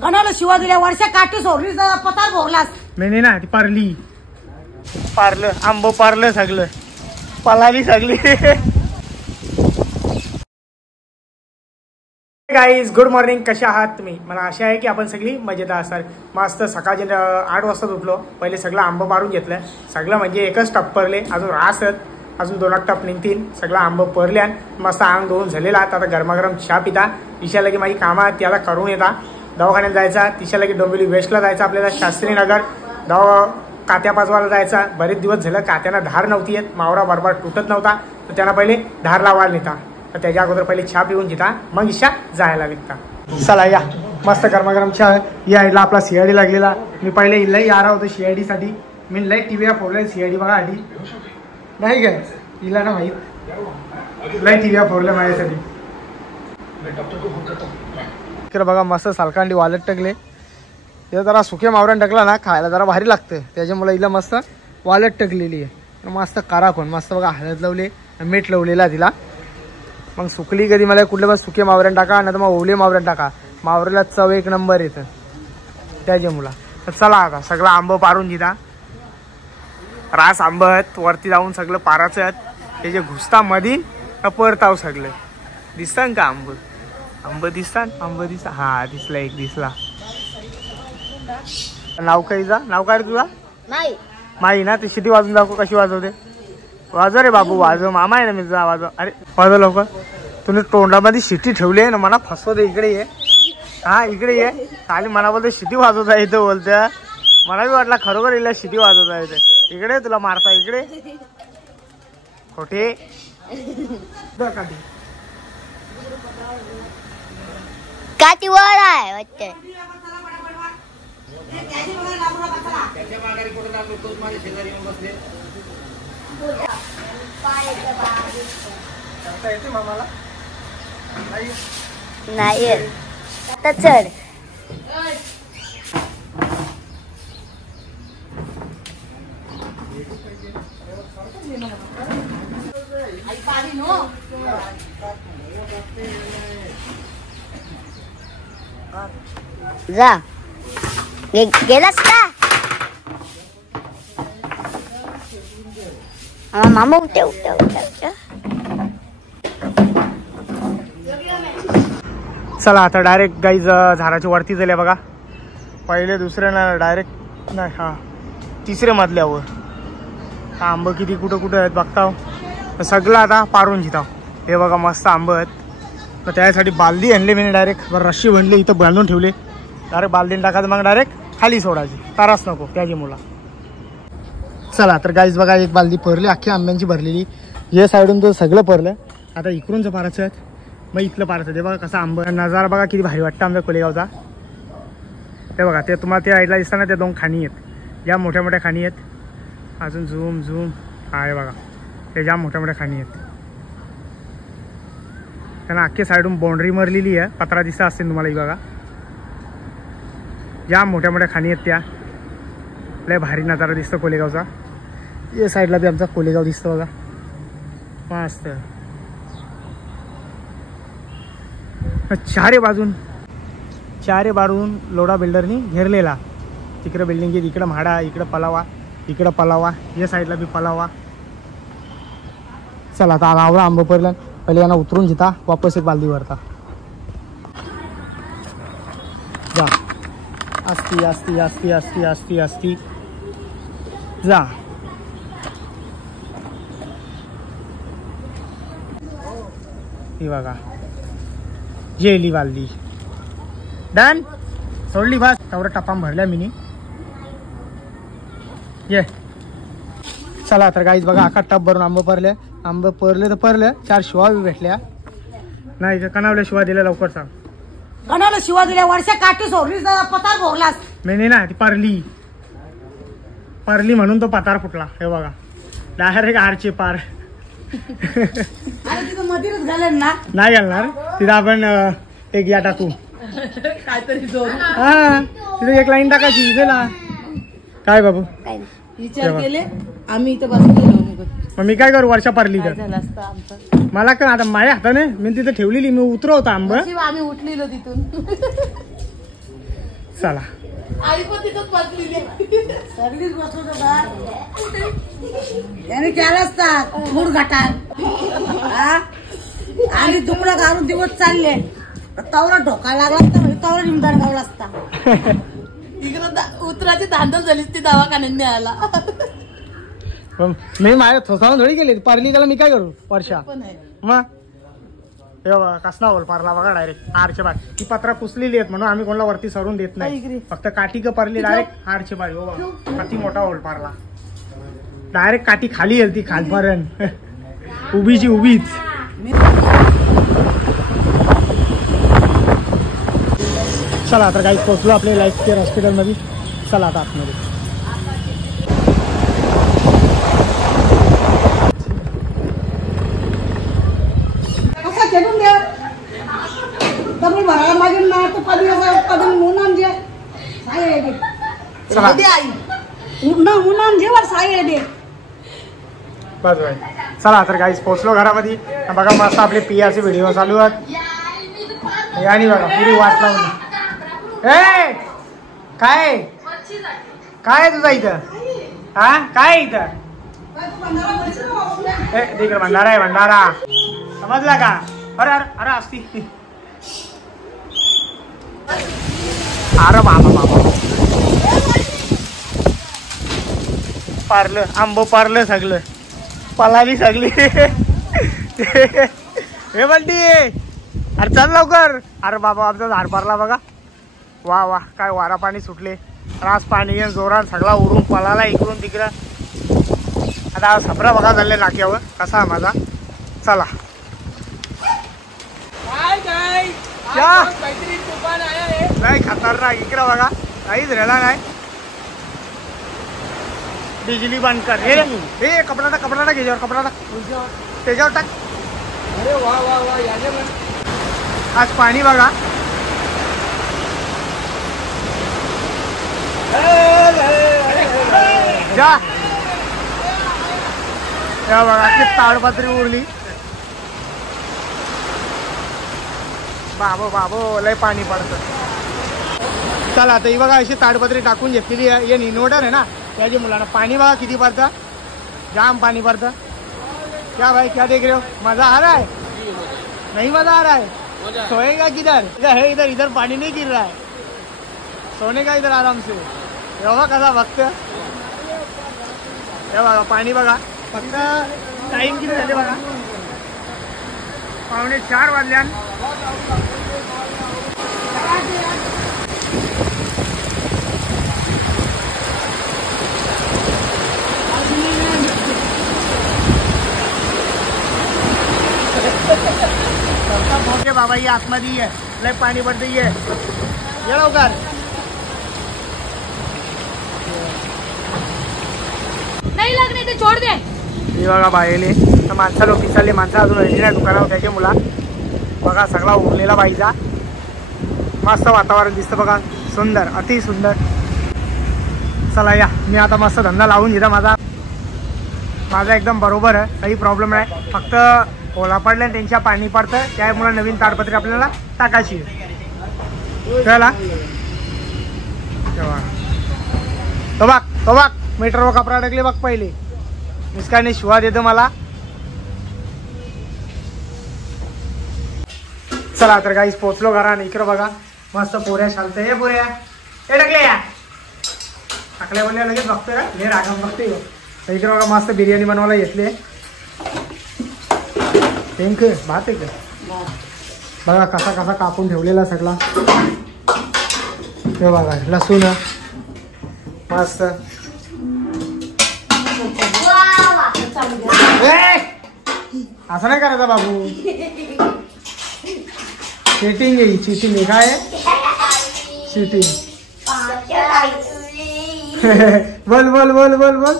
गणाला शिवा दिल्या वर्षा काठी सोडली पतार भोगलास नाही ना ती पारली पारलं आंब पारलं सगळं पलाली सगळी. गाईज गुड मॉर्निंग, कशा आहात तुम्ही? मला आशा आहे की आपण सगळी मजेदार असाल. मस्त सकाळचे 8 वाजता उठलो. पहिले सगळं आंब मारून घेतलं. सगळं म्हणजे एकच टप परले, अजून रास अजून 2 टप निघतील. सगळं आंब परल्या मस्त अंग धुवून झालेला. आता गरमागरम चहा पिता. तिशा लगे माझी कामं त्याला करून येता. दवाखान्यात जायचा. तिशा लगे डोंबिवली वेस्टला जायचं आपल्याला, शास्त्रीनगर कात्या पाजवायला जायचा. बरेच दिवस झालं कात्यांना धार नव्हती येत, मावरा बरोबर तुटत नव्हता, तर त्यांना पहिले धार लावायला नेता. तर त्याच्या अगोदर पहिले चहा पिऊन घेता, मग इशा जायला निघता. चला या मस्त गरमागरम चहा. या इला आपला सीआयडी लागलेला. मी पहिले इलाही आरा होतो सीआयडी साठी. मी लई टीव्ही फोडले सीआयडी बघा आधी नाही काय इला ना माहीत लई टीव्ही फोडले माझ्यासाठी. इकडे बघा मस्त सालकांडी वालत टाकले. ते जरा सुके मावरण टाकला ना खायला जरा भारी लागतं, त्याच्यामुळे इला मस्त वालत टाकलेली आहे. मस्त काराकोण मस्त बघा हळद लावले, मीठ लावलेला तिला. मग सुकली कधी मला कुठले पण सुके मावरण टाका, नाही तर मग ओले मावरण टाका. मावऱ्याला चव एक नंबर येतं त्याच्या मुला. तर चला आता सगळं आंब पारून घेता. रास आंब आहेत वरती जाऊन सगळं पाराचं आहेत. त्याचे घुसता मधी परताव सगळं दिसतं का आंब आंब दिसतात. आंब दिसा हा दिसला एक दिसला. नाव काय नाव काय तुझा? माई ना. ती शिटी वाजून दाखव कशी वाजवते. वाजव रे बाबू वाजव. मामा आहे ना मी तुझा, वाजव. अरे वाजव लवकर. तुम्ही तोंडामध्ये शिटी ठेवली आहे ना, मला फसवते. इकडे ये हा इकडे ये. खाली मला बोलते शिटी वाजवता येतं बोलते. मला बी वाटला खरोखर इला शिटी वाजवता येते. इकडे तुला मारता इकडे खोटे. काठी वर आहे वाटते. नाही आता चढ. जा गेलास का मामा? उठे उठे उठे. चला आता डायरेक्ट गाईज झाडाच्या वरती झाल्या बघा. पहिले दुसऱ्या ना डायरेक्ट नाही हा तिसऱ्या मधल्यावर. आंब किती कुठं कुठं आहेत बघता. सगळं आता पारून घेता. हे बघा मस्त आंब आहेत. तर त्यासाठी बालदी आणली मी डायरेक्ट. बरं रस्सी बनली इथं बांधून ठेवले. डायरेक्ट बालदीने टाकायचं, मग डायरेक्ट खाली सोडायची. ताराच नको त्याची मुला. चला तर गाईज बघा एक बालदी भरली अख्खी आंब्यांची भरलेली. हे साईडून तर सगळं भरलं. आता इकडूनचं पारायचं आहे, मग इथलं पारायचं. ते बघा कसं आंब नजारा बघा किती भारी वाटतं आमच्या कोलेगावचा. ते बघा ते तुम्हाला त्या साईडला दिसताना त्या 2 खाणी आहेत. या मोठ्या मोठ्या खाणी आहेत. अजून झूम झूम आहे बघा. ते ज्या मोठ्या मोठ्या खाणी आहेत त्यांना अख्खी साईडून बाउंड्री मारलेली आहे. पत्रा दिसता असतील तुम्हाला. ही बघा ज्या मोठ्या मोठ्या खाणी आहेत त्या. लय भारी नजारा दिसतो कोलेगावचा. या साईडला बी आमचा कोलेगाव दिसतो बघा मस्त. चारे बाजून लोढा बिल्डरनी घेरलेला. तिकडे बिल्डिंग आहे, इकडं म्हाडा, इकडं पलावा, इकडं पलावा. या साईडला बी पलावा. चला आता आवडा आंब पडलं. पहिले यांना उतरून घेता, वापस एक बालदी भरता. जा असती असती असती असती असती असती जा. ही बघा जेली बालदी डन. सोडली बस. तेवढं टपाम भरल्या मिनी. ये चला तर गाईज बघा अख्खा टप भरून आंब परले. आंब परले तर परले. 4 शिवा बी भेटल्या. नाही कणावल्या शिवा दिल्या लवकर सांग. गणाला शिवा दिल्या वर्षा काठी सोडली पतार भोगलास. नाही ना ती पारली पारली म्हणून तो पतार फुटला. हे बघा डायरेक्ट आरचे पार. तिथं मधीरच घालेल ना. नाही घालणार तिथं आपण एक या टाकू काहीतरी हा. तिथे एक लाईन टाकायची गेला. काय बाबू विचार केले आम्ही इथं बसलो. मग मी काय करू वर्षा पारली तर मला काय आता माझ्या हाताने मी तिथे ठेवलेली. मी उतरवतो आंब. आम्ही उठलेलो तिथून. चला आई पण तिथंच बसलेली सगळीच बसवत होता याने केला असता मूड घाटात आणि तुकडा घालून दिवस चालले तवरा ढोका लागला असता तवरा निमदार गावला असता इकडं उतराची धांदल झाली ती दवाखान्यात न्यायला मी माझ्या थोसावून थोडी गेली पारली त्याला मी काय करू वर्षा मग कसला होल पारला बघा डायरेक्ट हारचे बाग ती पत्रा पुसलेली आहेत म्हणून आम्ही कोणाला वरती सरून देत नाही फक्त काठी का पारली डायरेक्ट हारचे बाग हो किती मोठा होल पारला डायरेक्ट काठी खाली येईल ती खालपर्यंत उभीची उभीच चला आता काही पोहोचलो आपल्या लाईफ केअर हॉस्पिटल मध्ये चला आता आतमध्ये चला तर काहीच पोहोचलो घरामध्ये बघा मस्त आपले पियाचे व्हिडिओ चालू आहेत आणि बघा पुरी वाट लावून काय काय तुझा इथं हा काय इथं तिकडे भंडारा आहे भंडारा समजला का अरे अरे अरे असती अरे बाबा बाबा पारलं आंबो पारलं सगळं पलाली सगळी हे बंटी अरे चल लवकर अरे बाबा आमचा झाड पारला बघा वा वा काय वारा पाणी सुटले रास पाणी येऊन जोरात सगळा उडून पळाला इकडून तिकडं आता सपरा बघा झाले नाक्यावर कसा माझा चला नाही खतरनाक इकडं बघा काहीच राहिला नाही बिजली बंद कर हे कपडा टाक याच्यावर कपडा टाक त्याच्यावर टाक अरे वा वा वा आज पाणी बघा जा बघा ती ताडपत्री उरली बाबो बाबो लय पाणी पडतं चला आता ही बघा अशी ताडपत्री टाकून घेतलेली आहे हे इन्व्हर्टर आहे ना त्याच्या मुलांना पाणी बघा किती पडतं जाम पाणी पडतं क्या भाई क्या देख रहे हो मजा आ रहा है नहीं मजा आ रहा है सोएगा किधर है इधर इधर पानी नहीं गिर रहा है सोने का इधर आराम से एवढा कसा बघत हे बघा पाणी बघा फक्त टाइम किती झाले बघा 3:45 वाजल्या बाबा ये आतमध्ये आहे लय पाणी पडते ये लवकर नाही लागणे ते छोड दे हे बघा बाहेरले माणसा लोक पिसाले माणसं अजून राहिली नाही दुकानावर त्याचे मुला बघा सगळा उरलेला बाईचा मस्त वातावरण दिसतं बघा सुंदर अति सुंदर चला या मी आता मस्त धंदा लावून घेता माझा एकदम बरोबर आहे काही प्रॉब्लेम नाही फक्त ओला पडल्या त्यांच्या पाणी पडतं त्यामुळे नवीन ताडपत्री आपल्याला टाकायची चला तो बघ मीटरवर कपडा टाकले बघ पहिले मिस्काने शिवा देतो मला चला तर काहीच पोचलो घराने इकडं बघा मस्त पोऱ्या शालत हे पोऱ्या हे टाकले या टाकल्या बोलल्या लगेच बघतोय हे रागम बघतोय इकडे बघा मस्त बिर्याणी बनवायला घेतली थँक भात आहे का बघा कसा कसा कापून ठेवलेला सगळा ते बघा लसूण मस्त असं नाही करायचं बाबू चीटिंग आहे चीटिंग आहे काय चीटिंग बोल बोल बोल बोल बोल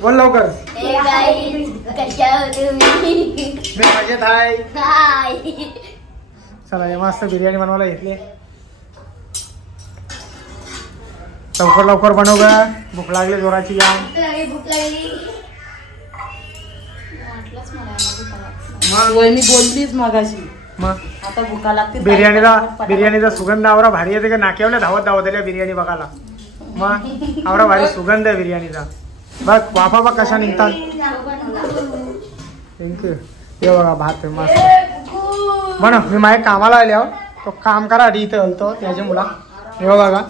बोल लवकर मजेत आहे चला हे मस्त बिर्याणी बनवायला घेतली लवकर लवकर बनव ग भूक लागली जोराची या वहिनी बोललीच मगाशी मग आता भुका लागते. बिर्याणीचा सुगंध आवरा भारी येते का नाक्यावल्या धावत आल्या बिर्याणी बघायला. मग आवरा भारी सुगंध आहे बिर्याणीचा. बघ वाफा बघ कशा निघतात. थँक्यू. हे बघा भात मस्त म्हण मी माझ्या कामाला आल्यावर तो काम करा आधी इथे हलतो त्याच्या मुला. हे बघा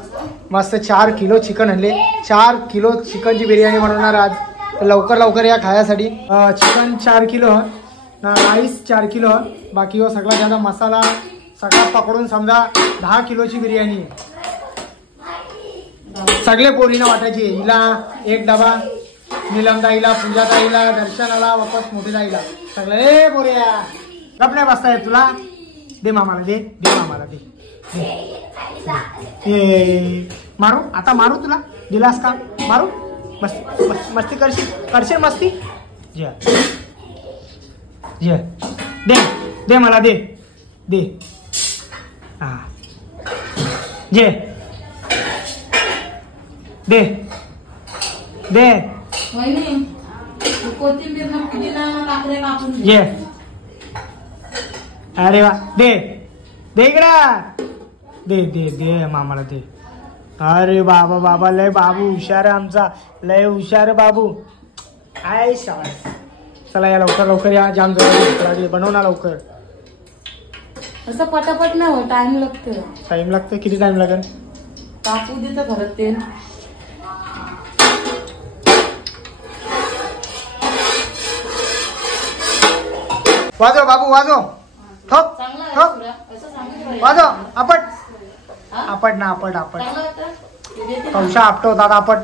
मस्त 4 किलो चिकन आणले. 4 किलो चिकनची बिर्याणी बनवणार आज. लवकर या खायासाठी. Chicken 4 kilo rice 4 kilo. बाकी हो सगळा ज्यादा मसाला सगळा पकडून समजा 10 किलोची बिर्याणी आहे. सगळे पोरीना वाटायची. हिला 1 डबा, नीलमताईला, पूजाताईला, दर्शनाला, वापस मोठीताईला सगळं. ए पोऱ्या गप नाही बसताय तुला. दे मामाला दे मामाला दे. मारू आता मारू तुला दिलास का मारू. मस्ती करशील मस्ती. दे मला दे हा दे कोथिंबीर काकडे कापून ये. अरे वा दे इकडा दे मामाला दे. अरे बाबा लय बाबू हुशार आहे आमचा. लय हुशार बाबू. आय शाबास. चला या लवकर या. जाम जरा बनव ना लवकर. असं पटापट नाही हो. टाइम लागतो. किती टाइम लागेल. कापू देतं घरात तेल. वाजव बाबू वाजव. ठोक वाजव. आपट ना कौशा आपटो दादा आपट.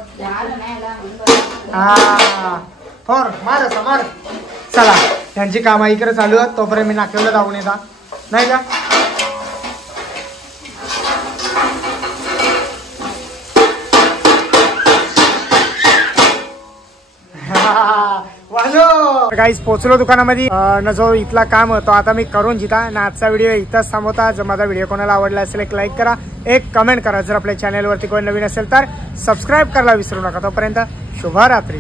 हा फोर मार. चला त्यांची कामं इकडे चालू आहेत. तोपर्यंत मी नाक्याला जाऊन येता नाही का. गाईस पोचलो दुकानामध्ये. न जो इथला काम होतो आता मी करून जिता ना. आजचा व्हिडिओ इथंच थांबवता. जर माझा व्हिडिओ कोणाला आवडला असेल एक लाईक करा, एक कमेंट करा. जर आपल्या चॅनलवरती कोणी नवीन असेल तर सबस्क्राईब करायला विसरू नका. तोपर्यंत शुभरात्री.